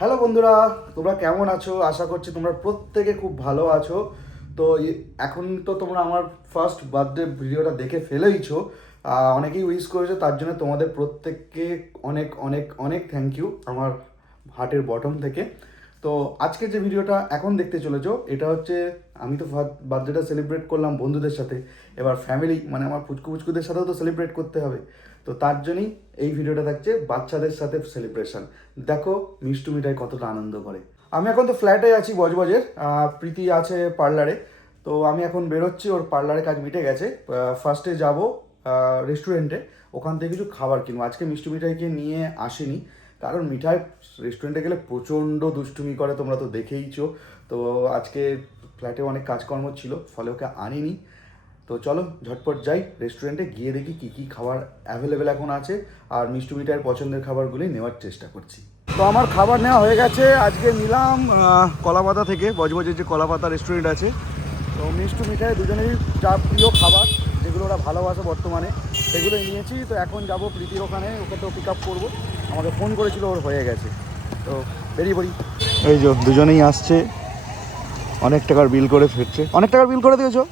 Hello বন্ধুরা, তোমরা কেমন আছো? আশা করছি তোমরা প্রত্যেকে খুব ভালো আছো। তো এখন তো তোমরা আমার ফার্স্ট বার্থডে ভিডিওটা দেখে ফেলেইছো। অনেকেই উইশ করেছো, তার জন্য তোমাদের প্রত্যেককে অনেক অনেক অনেক থ্যাংক ইউ আমার হার্টের বটম থেকে। তো আজকে যে ভিডিওটা এখন দেখতে চলেছো, এটা হচ্ছে আমি তো বার্থডেটা সেলিব্রেট করলাম বন্ধুদের সাথে, এবার ফ্যামিলি মানে আমার পুচকু পুচকুদের সাথেও তো সেলিব্রেট করতে হবে। তো তার জন্যই এই ভিডিওটা থাকছে বাচ্চাদের সাথে সেলিব্রেশন। দেখো মিষ্টু মিঠাই কতটা আনন্দ করে। আমি এখন তো ফ্ল্যাটে আছি বজবজের, প্রীতি আছে পার্লারে। তো আমি এখন বেরোচ্ছি, ওর পার্লারে কাজ মিটে গেছে। ফার্স্টে যাব রেস্টুরেন্টে, ওখান থেকে কিছু খাবার কিনবো। আজকে মিষ্টু মিঠাইকে নিয়ে আসিনি, কারণ মিঠাই রেস্টুরেন্টে গেলে প্রচণ্ড দুষ্টুমি করে, তোমরা তো দেখেইছো। তো আজকে ফ্ল্যাটে অনেক কাজকর্ম ছিল, ফলে ওকে আনিনি। তো চলো ঝটপট যাই রেস্টুরেন্টে, গিয়ে দেখি কী কী খাবার অ্যাভেলেবেল এখন আছে, আর মিষ্টু মিঠাইয়ের পছন্দের খাবারগুলি নেওয়ার চেষ্টা করছি। তো আমার খাবার নেওয়া হয়ে গেছে। আজকে নিলাম কলাপাতা থেকে, বজবজের যে কলাপাতা রেস্টুরেন্ট আছে। তো মিষ্টু মিঠাই দুজনেরই যা প্রিয় খাবার, যেগুলো ওরা ভালোবাসে বর্তমানে, সেগুলোই নিয়েছি। তো এখন যাব প্রীতির ওখানে, ওকে তো পিক আপ করবো। আমাকে ফোন করেছিল, ওর হয়ে গেছে। তো বেরিয়ে পড়ি। এই যে দুজনেই আসছে, অনেক টাকার বিল করে ফিরছে। অনেক টাকার বিল করে দিয়েছো?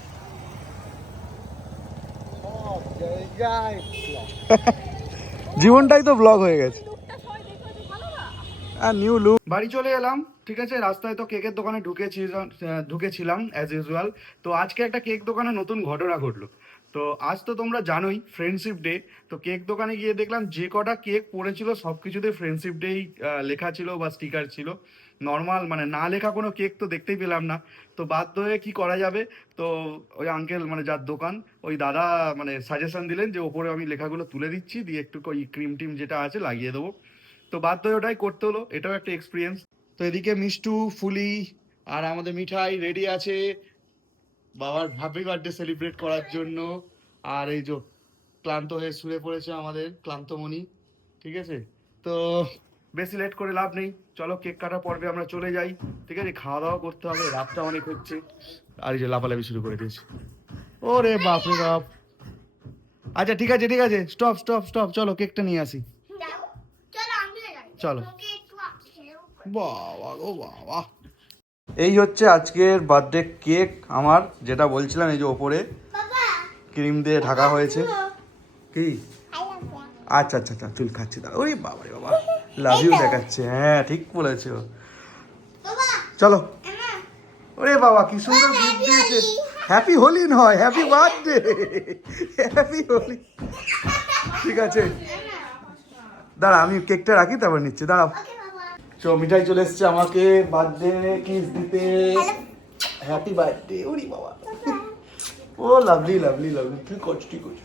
জীবনটাই তো ব্লগ হয়ে গেছে। New look. বাড়ি চলে এলাম, ঠিক আছে। রাস্তায় তো কেকের দোকানে ঢুকেছিলাম অ্যাজ ইউজুয়াল। তো আজকে একটা কেক দোকানে নতুন ঘটনা ঘটলো। তো আজ তো তোমরা জানোই ফ্রেন্ডশিপ ডে। তো কেক দোকানে গিয়ে দেখলাম যে কটা কেক পড়েছিল সব কিছুতে ফ্রেন্ডশিপ ডেই লেখা ছিল বা স্টিকার ছিল। নর্মাল মানে না লেখা কোনো কেক তো দেখতেই পেলাম না। তো বাধ্য হয়ে কি করা যাবে, তো ওই আঙ্কেল মানে যার দোকান, ওই দাদা মানে সাজেশন দিলেন যে ওপরে আমি লেখাগুলো তুলে দিচ্ছি, দিয়ে একটু ওই ক্রিম টিম যেটা আছে লাগিয়ে দেবো। তো বাধ্য হয়ে ওটাই করতে হলো, এটাও একটা এক্সপিরিয়েন্স। তো এদিকে মিষ্টু, ফুলি আর আমাদের মিঠাই রেডি আছে বাবার হ্যাপি বার্থডে সেলিব্রেট করার জন্য। আর এই যে ক্লান্ত হয়ে শুয়ে পড়েছে আমাদের ক্লান্তমণি, ঠিক আছে। তো বেশি লেট করে লাভ নেই, চলো কেক কাটার পর্বে আমরা চলে যাই। ঠিক আছে, খাওয়া দাওয়া করতে হবে, রাতটা অনেক হচ্ছে। আর এই যে লাফালাফি শুরু করে দিয়েছে, ওরে বাপ রে বাপ। আচ্ছা ঠিক আছে ঠিক আছে, স্টপ স্টপ স্টপ, চলো কেকটা নিয়ে আসি। চলো। বাবা গো বাবা, এই হচ্ছে আজকের বার্থডে কেক আমার, যেটা বলছিলাম। এই যে ওপরে ক্রিম দিয়ে ঢাকা হয়েছে। কি? আচ্ছা আচ্ছা আচ্ছা, চুল খাচ্ছি দাঁড়া। ওরে বাবা রে বাবা, লাভ ইউ দেখাচ্ছে। হ্যাঁ ঠিক বলেছো। চলো। ওরে বাবা কি সুন্দর গিফট দিয়েছে। হ্যাপি হোলি নয়, হ্যাপি বার্থডে। হ্যাপি হোলি। ঠিক আছে দাঁড়া, আমি কেকটা রাখি, তারপর নিচ্ছি, দাঁড়াও। তো মিঠাই চলে এসছে আমাকে বার্থডে কিস দিতে। Happy birthday. ওরে বাবা, ও লাভলি লাভলি লাভলি, ঠিক করছি ঠিক করছি।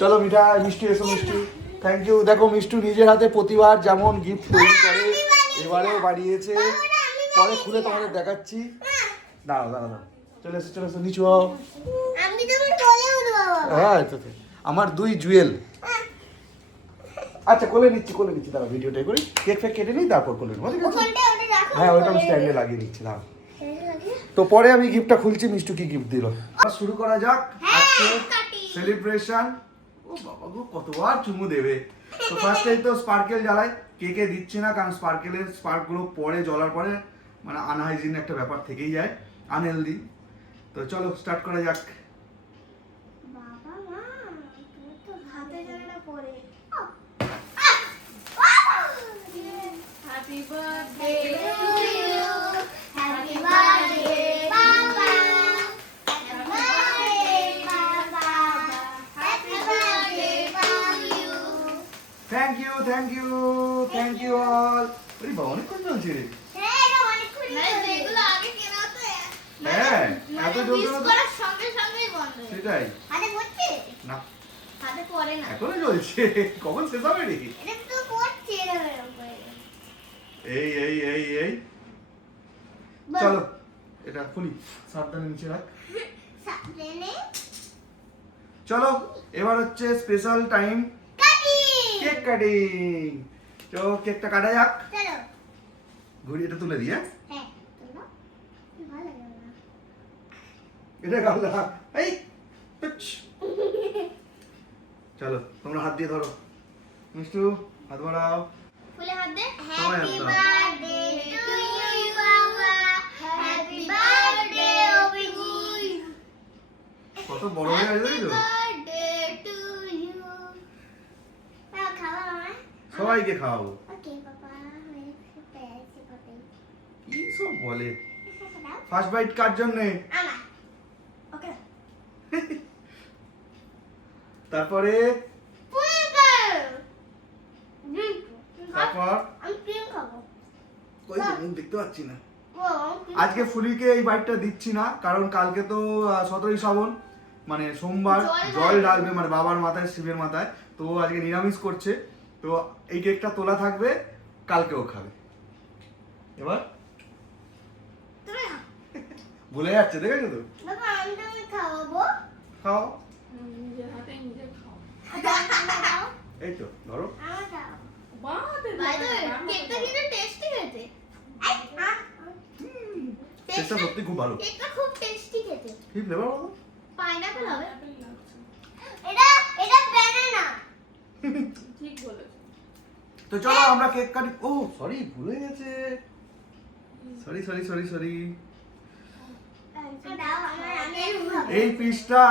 চলো মিঠাই, মিষ্টি এসো মিষ্টি। Thank you. দেখো মিষ্টু নিজের হাতে প্রতিবার যেমন গিফট তৈরি করে, এবারেও বানিয়েছে। পরে খুলে তোমাদের দেখাচ্ছি। দাঁড়াও দাঁড়াও দাঁড়াও, চলে এসো চলে এসো, নিচু হও। হ্যাঁ আমার দুই জুয়েল। আচ্ছা কোলে নিচ্ছি কোলে নিচ্ছি, দাঁড়াও ভিডিওটাই করি, কেক ফেক কেটে নিই, তারপর কোলে নেবো, ঠিক আছে? হ্যাঁ ওইটা আমি স্ট্যান্ডে লাগিয়ে দিচ্ছি, দাঁড়াও। তো পরে আমি গিফটটা খুলছি, মিষ্টু কি গিফট দিল। শুরু করা যাক আজকে সেলিব্রেশন। ও বাবা গো, কতবার চুমু দেবে। তো ফার্স্টেই তো স্পার্কেল জ্বালাই, কেকে দিচ্ছি না, কারণ স্পার্কেলের স্পার্কগুলো পরে জ্বলার পরে মানে আনহাইজিন একটা ব্যাপার থেকেই যায়, আনহেলদি। তো চলো স্টার্ট করা যাক। Happy birthday to you. Happy birthday, Papa. Happy birthday, Papa. Happy birthday to you. Thank you thank you thank you all. আরে বাবা অনেকক্ষণ চলছে রে। হ্যাঁ এটা অনেকক্ষণ চলছে। এগুলো আগে কেনা হতো। হ্যাঁ এত জলদি মিস করার সঙ্গে সঙ্গেই বন্ধ। সেটাই। হাতে পড়ছে? না হাতে পড়ে না। এখনো চলছে, কখন শেষ হবে রে? এটা তো পড়ছে এরকম করে। এই এই এই এই চলো এটা খুলি, সাবধানে নিচে রাখ। সাবধানে। চলো এবার হচ্ছে স্পেশাল টাইম, কেক কাটিং। তো কেকটা কাটা যাক। চলো। ঘুরি এটা তুলে দিই। হ্যাঁ হ্যাঁ তোলো, ভালো লাগে না এটা গালা এই পিচ। চলো তোমরা হাত দিয়ে ধরো, মিষ্টু হাত বাড়াও। ফুলে হাত দে। হ্যাপি সবাইকে খাওয়াবো। ওকে পাপা আমি পেয়েছি পাপা কি সব বলে। ফার্স্ট বাইট কার জন্য? আমার ওকে তারপরে তারপর আমি ক্রিম খাবো কই তো মুখ দেখতে পাচ্ছি না। ও আজকে ফুলিকে এই বাইটটা দিচ্ছি না, কারণ কালকে তো 17ই শ্রাবণ, মানে সোমবার জল ঢালবে, মানে বাবার মাথায়, শিবের মাথায়। তো আজকে নিরামিষ করছে, তো এই কেকটা তোলা থাকবে, কালকেও খাবে। এবার তুমি খাও ভুলে যাচ্ছে, দেখেছো তো। বাবা আমি তুমি খাওয়াবো খাও, নিজের হাতে নিজে খাও। দাও এই তো ধরো। আমার দাও বাহাতে বাই দ্য ওয়ে কেকটা কিন্তু টেস্টি হয়েছে কেকটা সত্যি খুব ভালো। কেকটা খুব টেস্টি খেতে কি ফ্লেভার বলো? পাইনাপল হবে লাগছে। এটা এটা ব্যানানা ঠিক বলেছো। তো চলো আমরা কেক কাটি। ও সরি, ভুলে গেছে। Sorry sorry sorry sorry. দাও আমি খাবো এই পিসটা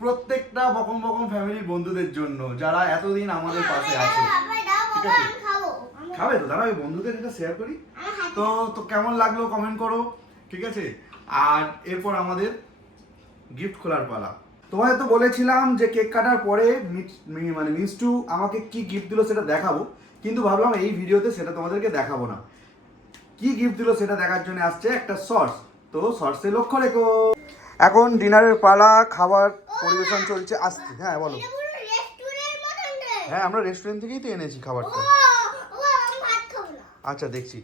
প্রত্যেকটা বকম বকম ফ্যামিলির বন্ধুদের জন্য, যারা এতদিন আমাদের পাশে আছে। বাবা দাও ঠিক বাবা আছে। আমি খাবো খাবে তো? দাঁড়াও, এই বন্ধুদের এটা শেয়ার করি। আমার হাতে তো তো কেমন লাগলো কমেন্ট করো, ঠিক আছে। আর এরপর আমাদের গিফট খোলার পালা। তোমাদের তো বলেছিলাম যে কেক কাটার পরে মানে মিষ্টু আমাকে কি গিফট দিল সেটা দেখাবো, কিন্তু ভাবলাম এই ভিডিওতে সেটা তোমাদেরকে দেখাবো না। কি গিফট দিল সেটা দেখার জন্য আসছে একটা শর্টস, তো শর্টসে লক্ষ্য রেখো। এখন ডিনারের পালা, খাবার পরিবেশন চলছে। আসছে, হ্যাঁ বলো। এটা পুরো রেস্টুরেন্টের মতন রে হ্যাঁ, আমরা রেস্টুরেন্ট থেকেই তো এনেছি ও খাবারটা। ও আমি ভাত খাবো না আচ্ছা, দেখছি।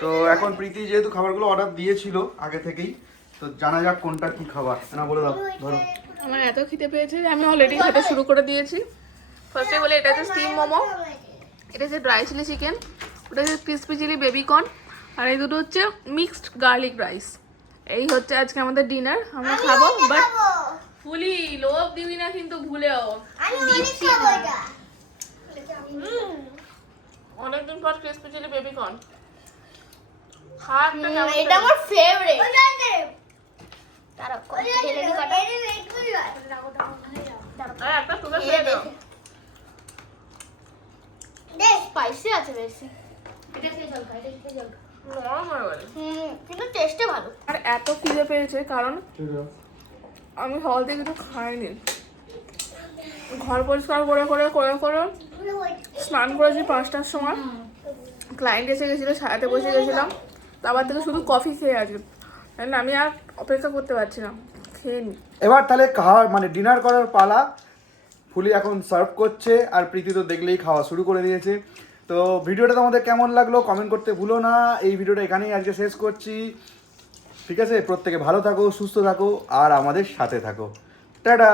তো এখন প্রীতি যেহেতু খাবারগুলো অর্ডার দিয়েছিল আগে থেকেই, তো জানা যাক কোনটা কি খাবার। না বলে দাও, ধরো। আমার এত খিদে পেয়েছে যে আমি অলরেডি খেতে শুরু করে দিয়েছি। ফার্স্টে বলে এটা হচ্ছে স্টিম মোমো, এটা হচ্ছে ড্রাই চিলি চিকেন, ওটা হচ্ছে ক্রিসপি চিলি বেবিকর্ন, আর এই দুটো হচ্ছে মিক্সড গার্লিক রাইস। এই হচ্ছে আজকে আমাদের ডিনার। আমরা খাবো, বাট ফুলি লোভ দিবি না কিন্তু ভুলেও। আমি অনেক খাবো এটা অনেকদিন পর ক্রিসপি চিলি বেবিকর্ন খা একটা কেমন এটা আমার ফেভারিট আর একটা তুলে খেয়ে দাও। স্পাইসি আছে বেশি নরম হয়ে গেছে। কিন্তু টেস্টে ভালো আর এত খিদে পেয়েছে কারণ আমি হল থেকে কিছু খাইনি। ঘর পরিষ্কার করে করে করে করে স্নান করেছি 5টার সময়, ক্লায়েন্ট এসে গেছিলো, সারাতে বসে গেছিলাম, তারপর থেকে শুধু কফি খেয়ে আছি। আমি আর অপেক্ষা করতে পারছি না, খেয়ে নি। এবার তাহলে খাওয়ার মানে ডিনার করার পালা। ফুলি এখন সার্ভ করছে, আর প্রীতি তো দেখলেই খাওয়া শুরু করে দিয়েছে। তো ভিডিওটা তোমাদের কেমন লাগলো কমেন্ট করতে ভুলো না। এই ভিডিওটা এখানেই আজকে শেষ করছি, ঠিক আছে। প্রত্যেকে ভালো থাকো, সুস্থ থাকো, আর আমাদের সাথে থাকো। টাটা।